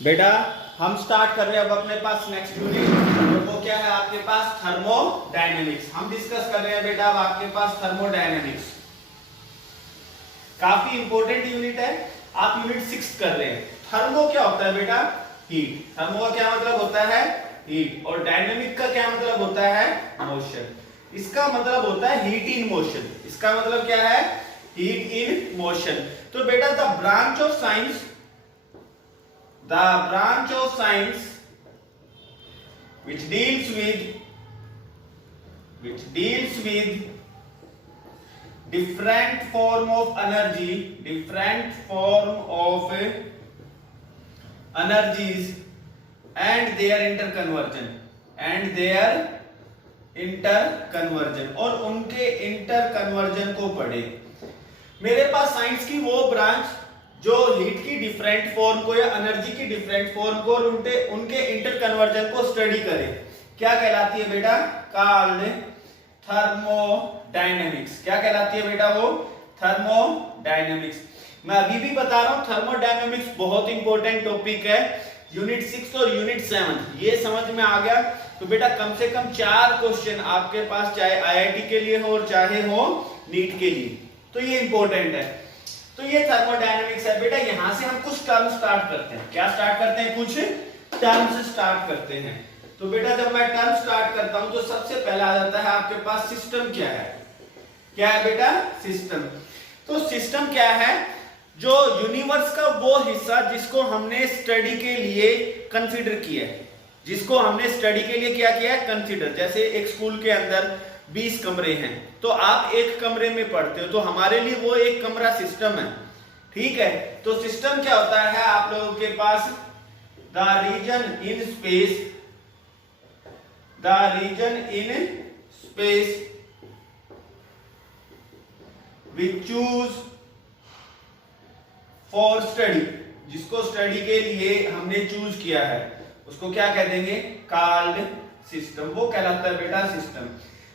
बेटा हम स्टार्ट कर रहे हैं अब अपने पास नेक्स्ट यूनिट, वो क्या है आपके पास थर्मोडायनेमिक्स। हम डिस्कस कर रहे हैं बेटा अब आपके पास थर्मोडायनेमिक्स। काफी इंपॉर्टेंट यूनिट है, आप यूनिट 6 कर रहे हैं। थर्मो क्या होता है बेटा? हीट। थर्मो का क्या मतलब होता है? हीट। और डायनेमिक का क्या मतलब होता है? मोशन। इसका मतलब होता है हीट इन मोशन। इसका मतलब क्या है? Heat in motion. तो बेटा the branch of science which deals with different form of energies and their interconversion और उनके इंटरकन्वर्जन को पढ़े। मेरे पास साइंस की वो ब्रांच जो हीट की डिफरेंट फॉर्म को या एनर्जी की डिफरेंट फॉर्म को और उनके इंटरकन्वर्जन को स्टडी करे, क्या कहलाती है बेटा? Called thermodynamics. क्या कहलाती है बेटा? वो थर्मोडायनेमिक्स। मैं अभी भी बता रहा हूं थर्मोडायनेमिक्स बहुत इंपॉर्टेंट टॉपिक है। यूनिट 6 और यूनिट 7 ये समझ में आ गया तो बेटा कम से कम 4 क्वेश्चन आपके पास चाहे आईआईटी के लिए हो और चाहे हो नीट के लिए, तो ये इंपॉर्टेंट है। तो ये थर्मोडायनेमिक्स है बेटा। यहां से हम कुछ टर्म्स स्टार्ट करते हैं। क्या स्टार्ट करते हैं? कुछ टर्म्स स्टार्ट करते हैं। तो बेटा जब मैं टर्म स्टार्ट करता हूं तो सबसे पहला आ जाता है आपके पास सिस्टम। क्या है? क्या है बेटा? सिस्टम। तो सिस्टम क्या है? जो यूनिवर्स का वो हिस्सा जिसको हमने स्टडी के लिए कंसीडर किया है, जिसको हमने स्टडी के लिए क्या किया है? कंसीडर। जैसे एक स्कूल के अंदर 20 कमरे हैं तो आप एक कमरे में पढ़ते हो, तो हमारे लिए वो एक कमरा सिस्टम है। ठीक है, तो सिस्टम क्या होता है आप लोगों के पास? The region in space which choose for study, जिसको स्टडी के लिए हमने चूज किया है उसको क्या कह देंगे? Called system. वो कहलाता है बेटा system.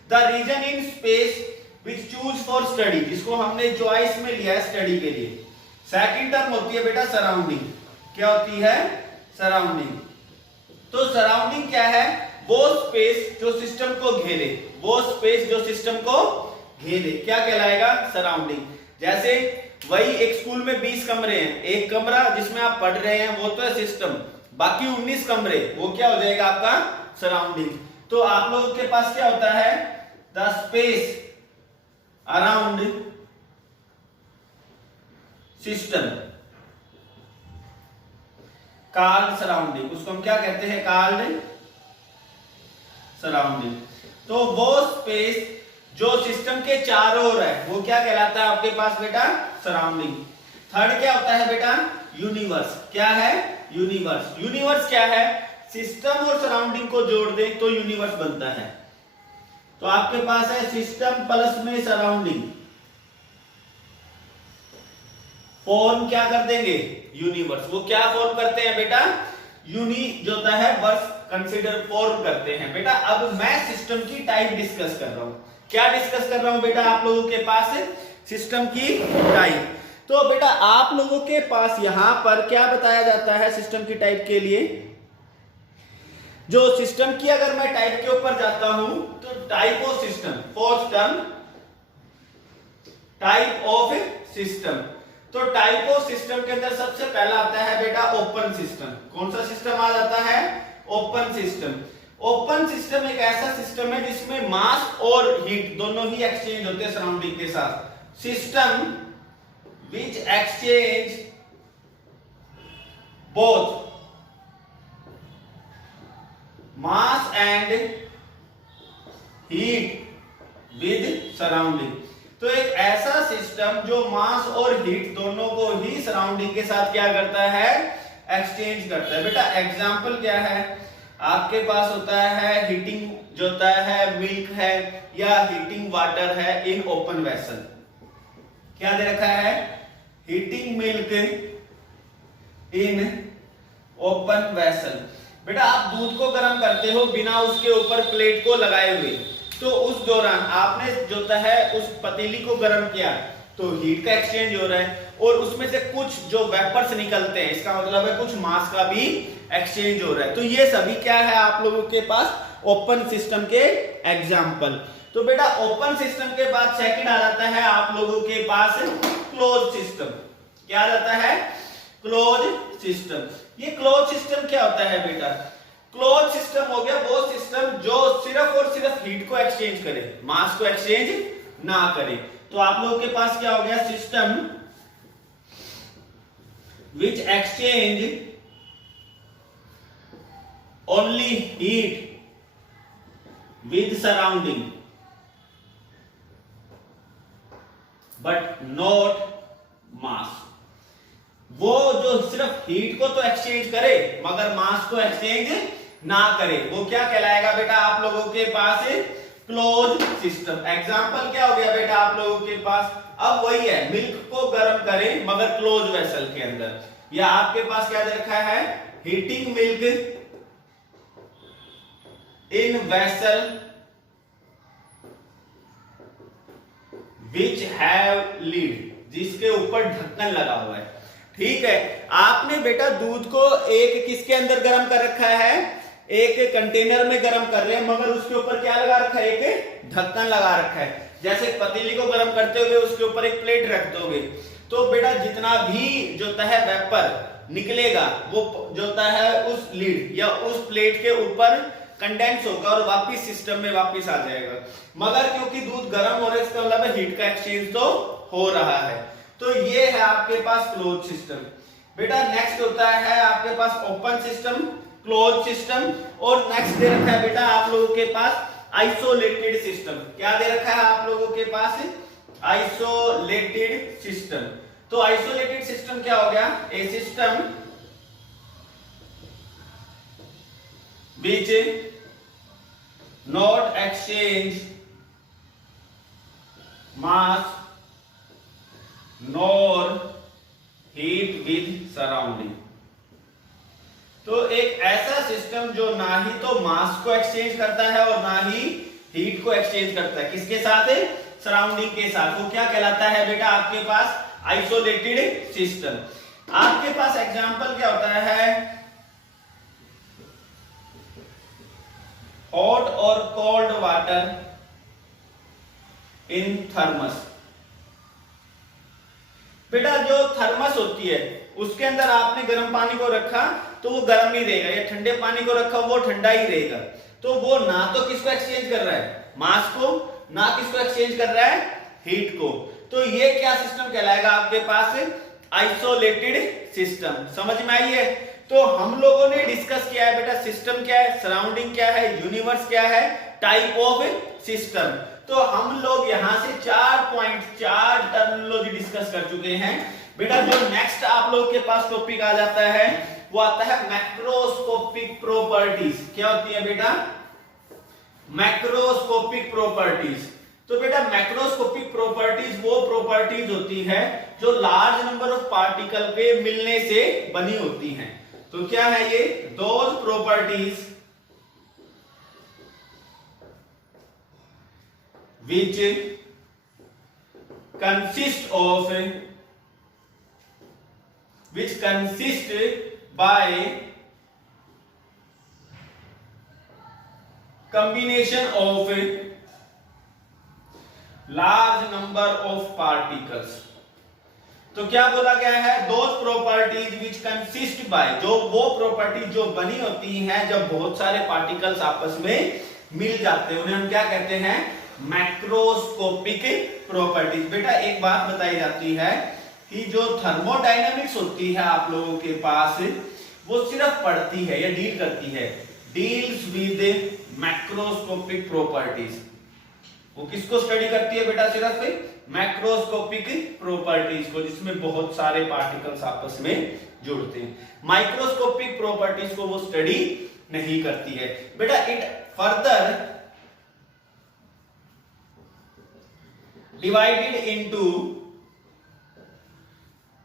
The region in space which choose for study, जिसको हमने चॉइस में लिया है स्टडी के लिए। सेकंड टर्म होती है बेटा सराउंडिंग। क्या होती है? सराउंडिंग। तो सराउंडिंग क्या है? वो स्पेस जो सिस्टम को घेरे, वो स्पेस जो सिस्टम को घेरे क्या कहलाएगा? सराउंडिंग। जैसे वही एक स्कूल में 20 कमरे हैं, एक कमरा जिसमें आप पढ़ रहे हैं वो तो है सिस्टम, बाकी 19 कमरे वो क्या हो जाएगा? आपका सराउंडिंग। तो आप लोगों के पास क्या होता है? The space around system called surrounding. उसको हम क्या कहते हैं? Called surrounding. तो वो स्पेस जो सिस्टम के चारों ओर है वो क्या कहलाता है आपके पास बेटा? सराउंडिंग। थर्ड क्या होता है बेटा? यूनिवर्स। क्या है? यूनिवर्स। यूनिवर्स क्या है? सिस्टम और सराउंडिंग को जोड़ दें तो यूनिवर्स बनता है। तो आपके पास है सिस्टम प्लस में सराउंडिंग, फॉर्म क्या कर देंगे? यूनिवर्स। वो क्या फॉर्म करते हैं बेटा? यूनि जो होता है वर्स कंसीडर फॉर्म करते हैं बेटा। अब मैं सिस्टम की टाइप डिस्कस कर रहा हूं। क्या डिस्कस कर रहा हूं बेटा? आप लोगों के पास सिस्टम की टाइप। तो बेटा आप लोगों के पास यहां पर क्या बताया जाता है सिस्टम की टाइप के लिए? जो सिस्टम की अगर मैं टाइप के ऊपर जाता हूं तो type of system, fourth term type of system. तो टाइप ऑफ सिस्टम के अंदर सबसे पहला आता है बेटा ओपन सिस्टम। कौन सा सिस्टम आ जाता है? Open system. ओपन सिस्टम एक ऐसा सिस्टम है जिसमें मास और हीट दोनों ही एक्सचेंज होते हैं सराउंडिंग के साथ। System which exchange both mass and heat with surrounding. तो एक ऐसा सिस्टम जो मास और हीट दोनों को ही सराउंडिंग के साथ क्या करता है? एक्सचेंज करता है। बेटा एग्जांपल क्या है? आपके पास होता है हीटिंग जो होता है मिल्क है या हीटिंग वाटर है इन ओपन वेसल। क्या दे रखा है? Heating milk in open vessel. बेटा आप दूध को गर्म करते हो बिना उसके ऊपर प्लेट को लगाए हुए, तो उस दौरान आपने जो है उस पतीली को गर्म किया तो हीट का एक्सचेंज हो रहा है, और उसमें से कुछ जो वेपर्स निकलते हैं, इसका मतलब है कुछ मास का भी एक्सचेंज हो रहा है। तो ये सभी क्या है आप लोगों के पास ओपन सिस्टम के एग्जांपल। तो बेटा ओपन सिस्टम के बाद सेकंड आ जाता है आप लोगों के पास क्लोज सिस्टम। क्या आ जाता है? Close system. ये क्लोज सिस्टम क्या होता है बेटा? क्लोज सिस्टम हो गया वो सिस्टम जो सिर्फ और सिर्फ हीट को एक्सचेंज करे, मास को एक्सचेंज ना करे। तो आप लोगों के पास क्या हो गया? System which exchange only heat with surrounding but not मास। वो जो सिर्फ हीट को तो एक्सचेंज करे मगर मास को एक्सचेंज ना करे, वो क्या कहलाएगा बेटा आप लोगों के पास? Close system. एग्जांपल क्या हो गया बेटा आप लोगों के पास? अब वही है, मिल्क को गर्म करे मगर क्लोज वेसल के अंदर, या आपके पास क्या दे रखा है? Heating milk in vessel which have lead, जिसके ऊपर ढक्कन लगा हुआ है। ठीक है, आपने बेटा दूध को एक किसके अंदर गर्म कर रखा है? एक कंटेनर में गर्म कर रहे हैं, मगर उसके ऊपर क्या लगा रखा है? एक ढक्कन लगा रखा है। जैसे पतीली को गर्म करते हुए उसके ऊपर एक प्लेट रख दोगे, तो बेटा जितना भी जो है वेपर निकलेगा वो जो है उस लीड या उस प्लेट के ऊपर कंडेंस होगा और वापिस सिस्टम में वापिस आ जाएगा। मगर क्योंकि दूध गर्म हो रहा है, इसका मतलब हीट का एक्सचेंज तो हो रहा है। तो ये है आपके पास क्लोज सिस्टम। बेटा नेक्स्ट होता है आपके पास ओपन सिस्टम, क्लोज सिस्टम, और नेक्स्ट दे रखा है बेटा आप लोगों के पास आइसोलेटेड सिस्टम। क्या दे रखा है आप लोगों के पास? Isolated system. तो आइसोलेटेड सिस्टम क्या हो गया? A system which not exchange mass nor heat with surrounding। तो एक ऐसा सिस्टम जो ना ही तो मास को एक्सचेंज करता है और ना ही हीट को एक्सचेंज करता है। किसके साथ? सराउंडिंग के साथ। वो क्या कहलाता है बेटा आपके पास? Isolated system. आपके पास एग्जांपल क्या होता है? हॉट और कोल्ड वाटर इन थर्मस। बेटा जो थर्मस होती है उसके अंदर आपने गर्म पानी को रखा तो वो गर्म ही रहेगा, या ठंडे पानी को रखा वो ठंडा ही रहेगा। तो वो ना तो किसको एक्सचेंज कर रहा है? मास को, ना किसको एक्सचेंज कर रहा है? हीट को। तो ये क्या सिस्टम कहलाएगा आपके पास? Isolated system. समझ में आई है? तो हम लोगों ने डिस्कस किया है बेटा सिस्टम क्या है, सराउंडिंग क्या है, यूनिवर्स क्या है, टाइप ऑफ सिस्टम। तो हम लोग यहां से 4 पॉइंट 4 टर्मिनोलॉजी डिस्कस कर चुके हैं। बेटा जो नेक्स्ट आप लोग के पास टॉपिक आ जाता है वो आता है मैक्रोस्कोपिक प्रॉपर्टीज। क्या होती है बेटा? Macroscopic properties. तो बेटा मैक्रोस्कोपिक प्रॉपर्टीज वो प्रॉपर्टीज होती है जो लार्ज नंबर ऑफ पार्टिकल के मिलने से बनी होती हैं। तो क्या है ये? Those properties which consist by combination of large number of particles। तो क्या बोला गया है? Those properties which consist by, जो वो प्रॉपर्टी जो बनी होती हैं जब बहुत सारे पार्टिकल्स आपस में मिल जाते हैं, उन्हें हम क्या कहते हैं? Macroscopic properties. बेटा एक बात बताई जाती है कि जो थर्मोडायनामिक्स होती है आप लोगों के पास, वो सिर्फ पढ़ती है या डील करती है, डील्स विद मैक्रोस्कोपिक प्रॉपर्टीज। वो किसको स्टडी करती है बेटा? सिर्फ मैक्रोस्कोपिक प्रॉपर्टीज को, जिसमें बहुत सारे पार्टिकल्स आपस में जुड़ते हैं। माइक्रोस्कोपिक प्रॉपर्टीज को वो स्टडी नहीं करती है। बेटा इट फर्दर डिवाइडेड इनटू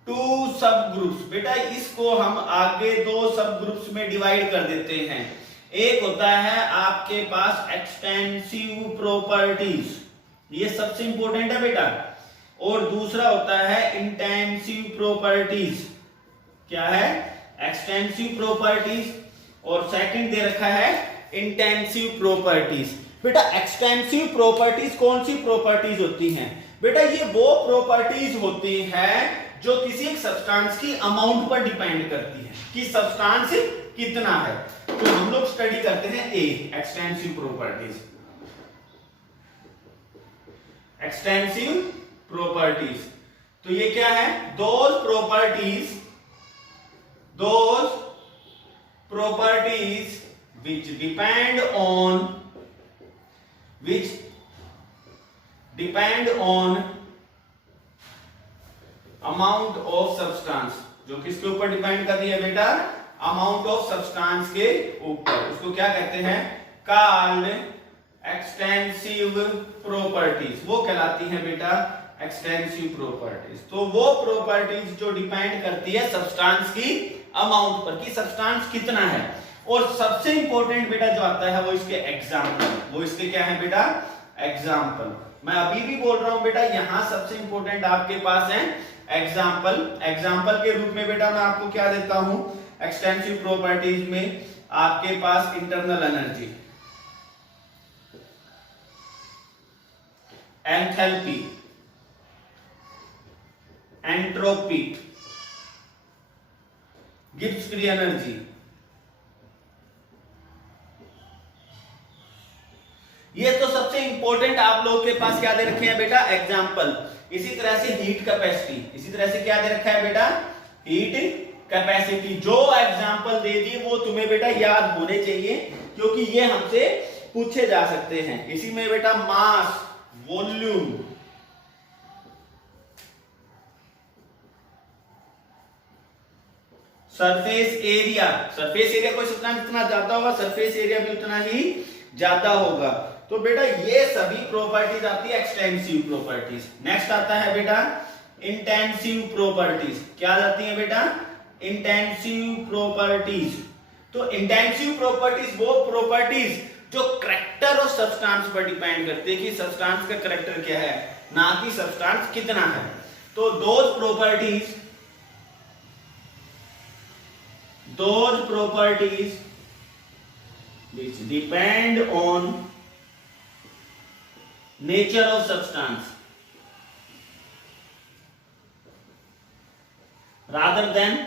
2 सब ग्रुप्स। बेटा इसको हम आगे 2 सब ग्रुप्स में डिवाइड कर देते हैं। एक होता है आपके पास एक्सटेंसिव प्रॉपर्टीज, ये सबसे इंपॉर्टेंट है बेटा, और दूसरा होता है इंटेंसिव प्रॉपर्टीज। क्या है? एक्सटेंसिव प्रॉपर्टीज, और सेकंड दे रखा है इंटेंसिव प्रॉपर्टीज। बेटा एक्सटेंसिव प्रॉपर्टीज कौन सी प्रॉपर्टीज होती हैं? बेटा ये वो प्रॉपर्टीज होती हैं जो किसी एक सब्सटेंस की अमाउंट पर डिपेंड करती है कि सब्सटेंस कितना है। तो हम लोग स्टडी करते हैं ए, एक्सटेंसिव प्रॉपर्टीज। एक्सटेंसिव प्रॉपर्टीज तो ये क्या है? Those properties which depend on amount of substance, जो किसके ऊपर डिपेंड कर रही है बेटा? अमाउंट ऑफ सब्सटेंस के ऊपर। उसको क्या कहते हैं? Called extensive properties. वो कहलाती है बेटा एक्सटेंसिव प्रॉपर्टीज। तो वो प्रॉपर्टीज जो डिपेंड करती है सब्सटेंस की अमाउंट पर कि सब्सटेंस कितना है। और सबसे इंपॉर्टेंट बेटा जो आता है वो इसके एग्जाम्पल। वो इसके क्या है बेटा? एग्जाम्पल। मैं अभी भी बोल रहा हूं बेटा, यहां सबसे इंपॉर्टेंट आपके पास है एग्जाम्पल। एग्जाम्पल के रूप में बेटा मैं आपको क्या देता हूं? एक्सटेंसिव प्रॉपर्टीज में आपके पास internal energy, enthalpy, entropy, Gibbs free energy, ये तो सबसे इंपॉर्टेंट आप लोगों के पास क्या दे रखे हैं बेटा? एग्जाम्पल। इसी तरह से हीट कैपेसिटी, इसी तरह से क्या दे रखा है बेटा? Heat capacity. जो एग्जाम्पल दे दिए वो तुम्हें बेटा याद होने चाहिए, क्योंकि ये हमसे पूछे जा सकते हैं। इसी में बेटा mass, volume, surface area. Surface area कोई सब्सटेंस जितना ज्यादा होगा सरफेस एरिया भी उतना ही ज्यादा होगा। तो बेटा ये सभी प्रॉपर्टीज आती है एक्सटेंसिव प्रॉपर्टीज। नेक्स्ट आता है बेटा इंटेंसिव प्रॉपर्टीज। क्या आती है बेटा? Intensive properties. तो इंटेंसिव प्रॉपर्टीज वो प्रॉपर्टीज जो करैक्टर ऑफ सब्सटेंस पर डिपेंड करती है कि सब्सटेंस का करैक्टर क्या है, ना कि सब्सटेंस कितना है। तो those properties which depend on nature of substance rather than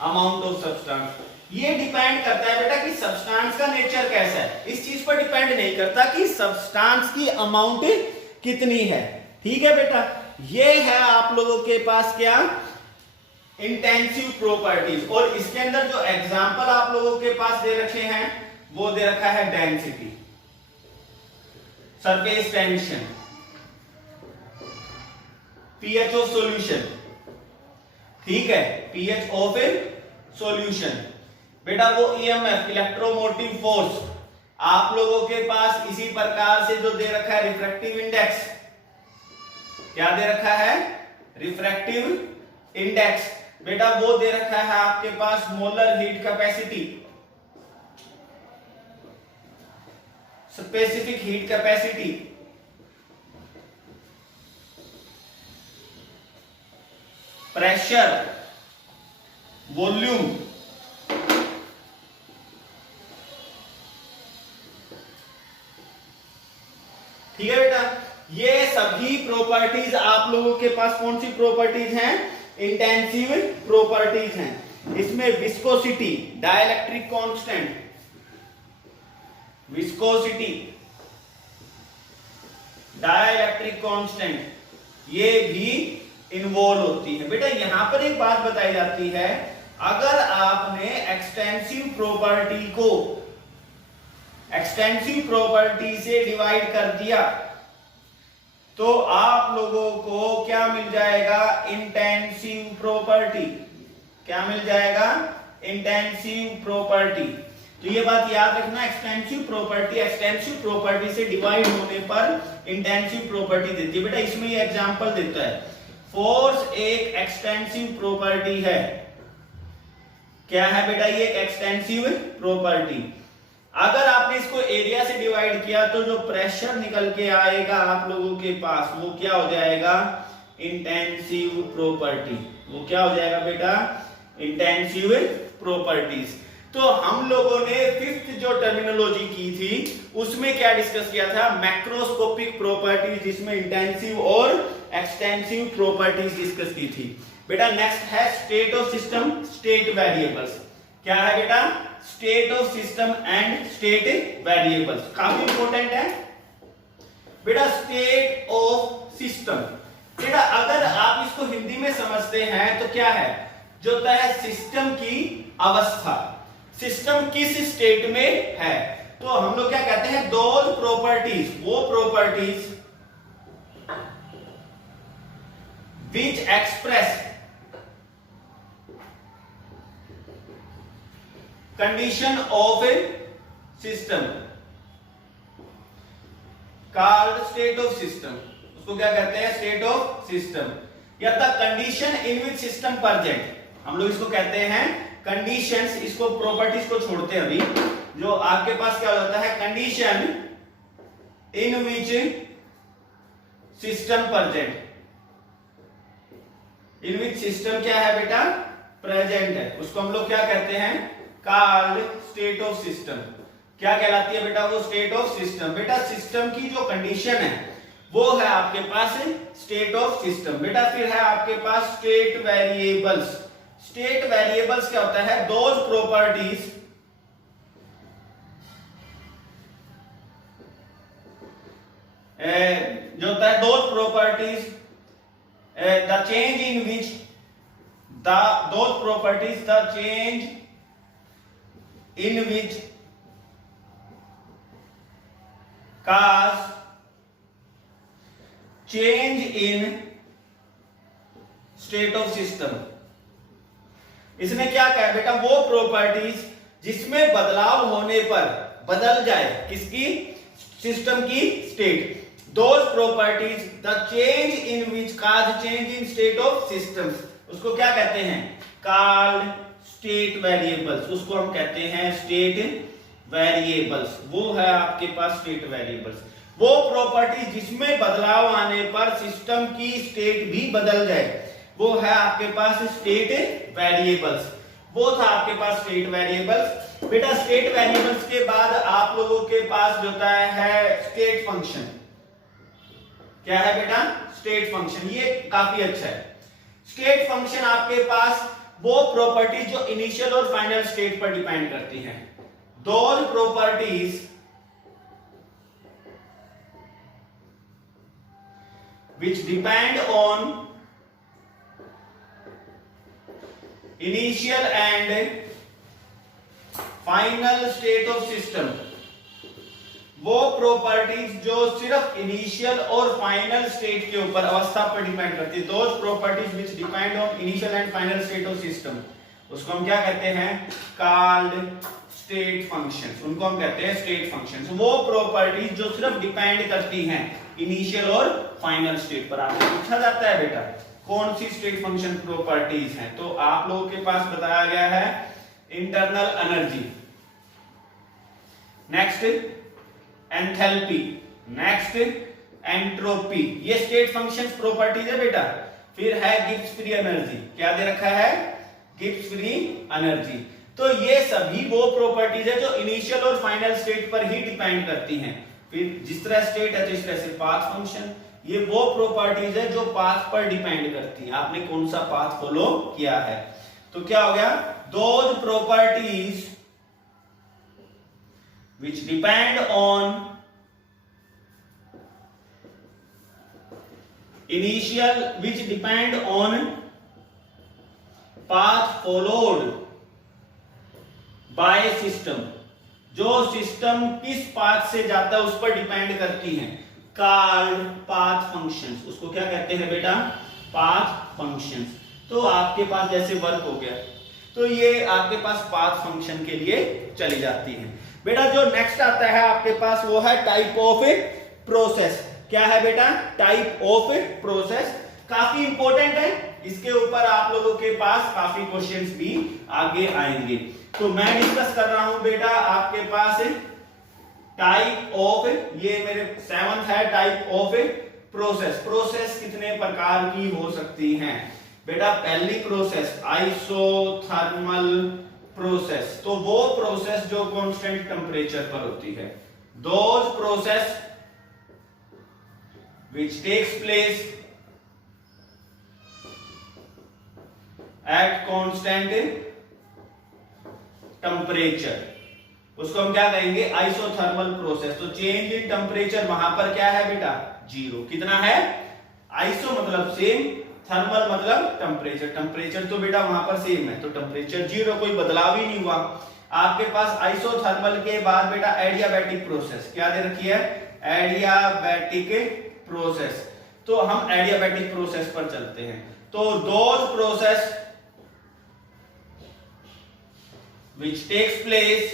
amount of substance। ये डिपेंड करता है बेटा कि सब्सटेंस का नेचर कैसा है, इस चीज पर डिपेंड नहीं करता कि सब्सटेंस की अमाउंट कितनी है। ठीक है बेटा, ये है आप लोगों के पास क्या? Intensive properties. और इसके अंदर जो एग्जांपल आप लोगों के पास दे रखे हैं वो दे रखा है density, surface tension, pH of solution. ठीक है, पीएच ऑफ सॉल्यूशन। बेटा वो ईएमएफ, इलेक्ट्रोमोटिव फोर्स, आप लोगों के पास इसी प्रकार से जो दे रखा है रिफ्रैक्टिव इंडेक्स। क्या दे रखा है? Refractive index. बेटा वो दे रखा है आपके पास molar heat capacity, specific heat capacity, pressure, volume. ठीक है बेटा, ये सभी प्रॉपर्टीज आप लोगों के पास कौन सी प्रॉपर्टीज हैं? इंटेंसिव प्रॉपर्टीज हैं। इसमें viscosity, dielectric constant, viscosity, dielectric constant, ये भी इन्वॉल्व होती है। बेटा यहां पर एक बात बताई जाती है, अगर आपने एक्सटेंसिव प्रॉपर्टी को एक्सटेंसिव प्रॉपर्टी से डिवाइड कर दिया तो आप लोगों को क्या मिल जाएगा? Intensive property. क्या मिल जाएगा? Intensive property. तो ये बात याद रखना, एक्सटेंसिव प्रॉपर्टी से डिवाइड होने पर इंटेंसिव प्रॉपर्टी देती है। बेटा इसमें ये एग्जांपल देता है, फोर्स एक एक्सटेंसिव प्रॉपर्टी है। क्या है बेटा ये एक एक्सटेंसिव प्रॉपर्टी। अगर आपने इसको एरिया से डिवाइड किया तो जो प्रेशर निकल के आएगा आप लोगों के पास वो क्या हो जाएगा, इंटेंसिव प्रॉपर्टी। वो क्या हो जाएगा बेटा, इंटेंसिव प्रॉपर्टीज। तो हम लोगों ने फिफ्थ जो टर्मिनोलॉजी की थी उसमें क्या डिस्कस किया था, मैक्रोस्कोपिक प्रॉपर्टीज, जिसमें इंटेंसिव और एक्सटेंसिव प्रॉपर्टीज डिस्कस की थी। बेटा नेक्स्ट है state of system, state variables. क्या है बेटा, state of system and state variables, काफी इंपॉर्टेंट है बेटा। स्टेट ऑफ सिस्टम बेटा अगर आप इसको हिंदी में समझते हैं तो क्या है, जो होता है सिस्टम की अवस्था, सिस्टम किस स्टेट में है। तो हम लोग क्या कहते हैं, दोज प्रॉपर्टीज, वो properties which express condition of A system called state of system. उसको क्या कहते हैं, स्टेट ऑफ सिस्टम, या the condition in which system present. हम लोग इसको कहते हैं कंडीशंस, इसको प्रॉपर्टीज को छोड़ते हैं अभी। जो आपके पास क्या होता है, condition in which system present, in which system क्या है बेटा, प्रेजेंट है, उसको हम लोग क्या कहते हैं, कॉल्ड स्टेट ऑफ सिस्टम। क्या कहलाती है बेटा वो, स्टेट ऑफ सिस्टम। बेटा सिस्टम की जो कंडीशन है वो है आपके पास स्टेट ऑफ सिस्टम। बेटा फिर है आपके पास स्टेट वेरिएबल्स। स्टेट वेरिएबल्स क्या होता है, दोज प्रॉपर्टीज जो होता है, those properties the change in which those properties the change in which cause change in state of system। इसने क्या कहा बेटा, वो प्रॉपर्टीज जिसमें बदलाव होने पर बदल जाए किसकी, सिस्टम की state. Those properties the change in which cause change in state of systems, उसको क्या कहते हैं, कॉल्ड स्टेट वेरिएबल्स। उसको हम कहते हैं स्टेट वेरिएबल्स। वो है आपके पास स्टेट वेरिएबल्स, वो प्रॉपर्टी जिसमें बदलाव आने पर सिस्टम की स्टेट भी बदल जाए, वो है आपके पास स्टेट वेरिएबल्स। वो था आपके पास स्टेट वेरिएबल्स। बेटा स्टेट वेरिएबल्स के बाद आप लोगों के पास जो होता है स्टेट फंक्शन। क्या है बेटा, स्टेट फंक्शन। ये काफी अच्छा है। स्टेट फंक्शन आपके पास वो प्रॉपर्टी जो इनिशियल और फाइनल स्टेट पर डिपेंड करती हैं। Those properties which depend on initial and final state of system, वो प्रॉपर्टीज जो सिर्फ इनिशियल और फाइनल स्टेट के ऊपर, अवस्था पर डिपेंड करती है। Those properties which depend on initial and final state of system, उसको हम क्या कहते हैं, called स्टेट फंक्शंस। उनको हम कहते हैं स्टेट फंक्शंस। वो प्रॉपर्टीज जो सिर्फ डिपेंड करती हैं इनिशियल और फाइनल स्टेट पर। आपसे पूछा जाता है बेटा कौन सी स्टेट फंक्शन प्रॉपर्टीज हैं, तो आप लोगों के पास बताया गया है internal energy, next enthalpy, next entropy. ये स्टेट फंक्शंस प्रॉपर्टीज है बेटा। फिर है गिब्स फ्री एनर्जी। क्या दे रखा है, गिब्स फ्री एनर्जी। तो ये सभी वो प्रॉपर्टीज है जो इनिशियल और फाइनल स्टेट पर ही डिपेंड करती हैं। फिर जिस तरह स्टेट है तो इस तरह से पाथ फंक्शन, ये वो प्रॉपर्टीज है जो पाथ पर डिपेंड करती हैं, आपने कौन सा पाथ फॉलो किया है। तो क्या हो गया, those properties which depend on initial, which depend on path followed by system, जो सिस्टम किस पाथ से जाता है उस पर डिपेंड करती हैं, कॉल्ड पाथ फंक्शंस। उसको क्या कहते हैं बेटा, पाथ फंक्शंस। तो आपके पास जैसे वर्क हो गया तो ये आपके पास पाथ फंक्शन के लिए चली जाती है। बेटा जो नेक्स्ट आता है आपके पास वो है टाइप ऑफ प्रोसेस। क्या है बेटा, टाइप ऑफ प्रोसेस। काफी इंपॉर्टेंट है, इसके ऊपर आप लोगों के पास काफी क्वेश्चंस भी आगे आएंगे। तो मैं डिस्कस कर रहा हूं बेटा आपके पास टाइप ऑफ, ये मेरे 7th है, टाइप ऑफ प्रोसेस। प्रोसेस कितने प्रकार की हो सकती हैं बेटा? पहली प्रोसेस आइसोथर्मल प्रोसेस, तो वो प्रोसेस जो कांस्टेंट टेम्परेचर पर होती है। Those process which takes place at constant temperature, उसको हम क्या कहेंगे? Isothermal process. तो चेंज इन टेम्परेचर वहां पर क्या है बेटा? 0। कितना है? आइसो मतलब सेम, थर्मल मतलब टेम्परेचर। टेम्परेचर तो बेटा वहां पर सेम है, तो टेम्परेचर 0, कोई बदलाव ही नहीं हुआ। आपके पास आइसोथर्मल के बाद बेटा एडियाबैटिक प्रोसेस, क्या दे रखी है? Adiabatic process. तो हम एडियाबैटिक प्रोसेस पर चलते हैं। तो those process which takes place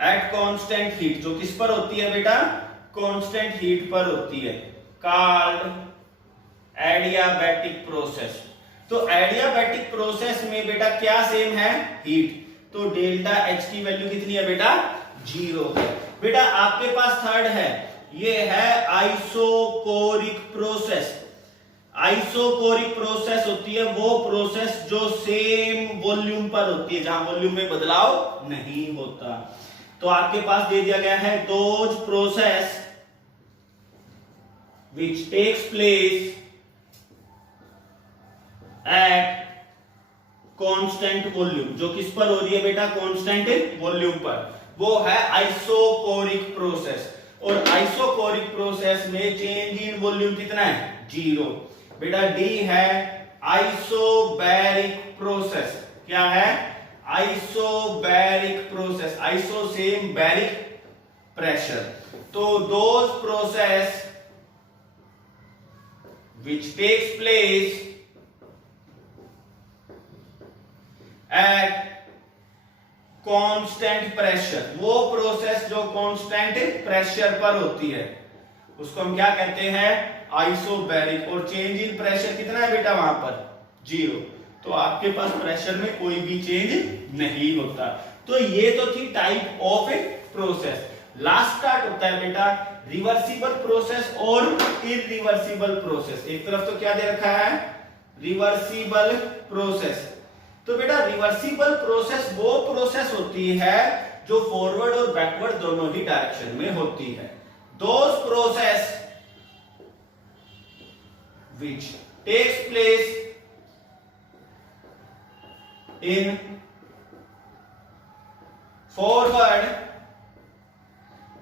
at constant heat, जो किस पर होती है बेटा? कांस्टेंट हीट पर होती है, called एडियाबैटिक प्रोसेस। तो एडियाबैटिक प्रोसेस में बेटा क्या सेम है? हीट। तो डेल्टा H की वैल्यू कितनी है बेटा? 0 है। बेटा आपके पास थर्ड है, ये है आइसोकोरिक प्रोसेस। आइसोकोरिक प्रोसेस होती है वो प्रोसेस जो सेम वॉल्यूम पर होती है, जहां वॉल्यूम में बदलाव नहीं होता। तो आपके पास दे दिया गया है those process which takes place at constant volume, जो किस पर हो रही है बेटा? कांस्टेंट वॉल्यूम पर, वो है आइसोकोरिक प्रोसेस। और आइसोकोरिक प्रोसेस में चेंज इन वॉल्यूम कितना है? 0। बेटा डी है आइसोबैरिक प्रोसेस। क्या है? Isobaric process. Iso same, baric pressure. तो those process which takes place at constant pressure, वो प्रोसेस जो कांस्टेंट प्रेशर पर होती है, उसको हम क्या कहते हैं? आइसोबैरिक। और चेंज इन प्रेशर कितना है बेटा वहां पर? 0। तो आपके पास प्रेशर में कोई भी चेंज नहीं होता। तो ये तो थी type of process. Last start होता है बेटा रिवर्सिबल प्रोसेस और इरिवर्सिबल प्रोसेस। एक तरफ तो क्या दे रखा है? Reversible process. तो बेटा रिवर्सिबल प्रोसेस वो प्रोसेस होती है जो फॉरवर्ड और बैकवर्ड दोनों ही डायरेक्शन में होती है। Those process which takes place in forward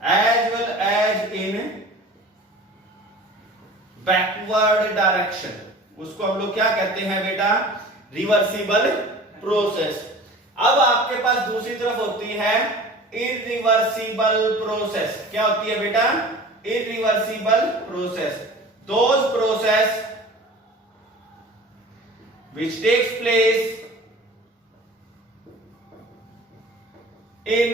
as well as in backward direction, उसको हम लोग क्या कहते हैं बेटा? Reversible process. अब आपके पास दूसरी तरफ होती है इरिवर्सिबल प्रोसेस। क्या होती है बेटा? Irreversible process. Those process which takes place in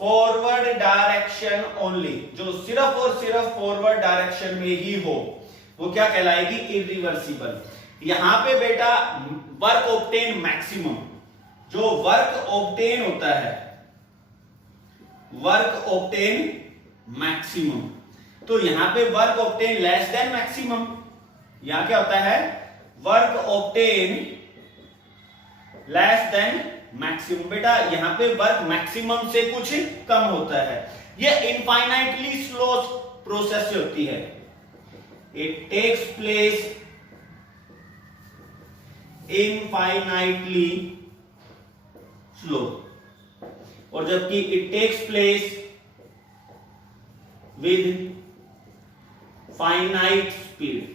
forward direction only, जो सिर्फ और सिर्फ फॉरवर्ड डायरेक्शन में ही हो, वो क्या कहलाएगी? इरिवर्सिबल। यहां पे बेटा वर्क ऑब्टेन मैक्सिमम, जो वर्क ऑब्टेन होता है, वर्क ऑब्टेन मैक्सिमम, तो यहां पे work obtain less than maximum. यहां क्या होता है? Work obtain less than maximum. बेटा यहां पे वर्क मैक्सिमम से कुछ कम होता है। यह इनफाइनाइटली स्लो प्रोसेस होती है। It takes place infinitely slow, और जबकि it takes place with finite speed.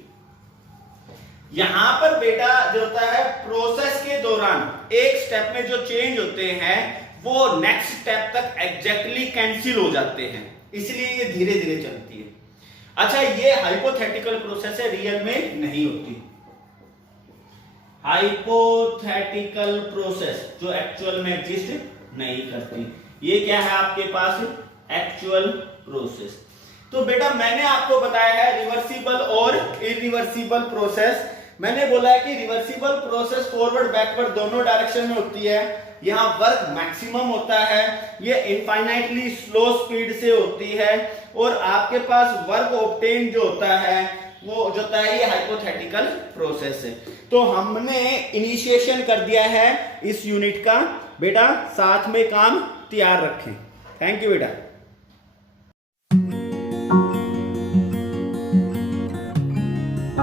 यहां पर बेटा जो होता है प्रोसेस के दौरान एक स्टेप में जो चेंज होते हैं वो नेक्स्ट स्टेप तक एग्जैक्टली कैंसिल हो जाते हैं, इसलिए ये धीरे धीरे चलती है। अच्छा, ये हाइपोथेटिकल प्रोसेस है, रियल में नहीं होती। हाइपोथेटिकल प्रोसेस जो एक्चुअल में एग्जिस्ट नहीं करती। ये क्या है आपके पास? Actual process. तो बेटा मैंने आपको बताया है रिवर्सिबल और इरिवर्सिबल प्रोसेस। मैंने बोला है कि रिवर्सिबल प्रोसेस फॉरवर्ड बैकवर्ड दोनों डायरेक्शन में होती है। यहाँ वर्क मैक्सिमम होता है, ये इनफाइनाइटली स्लो स्पीड से होती है, और आपके पास वर्क ऑब्टेन जो होता है वो जो होता है ये हाइपोथेटिकल प्रोसेस है। तो हमने इनिशिएशन कर दिया है इस यूनिट का। बेटा साथ में काम तैयार रखें। थैंक यू बेटा।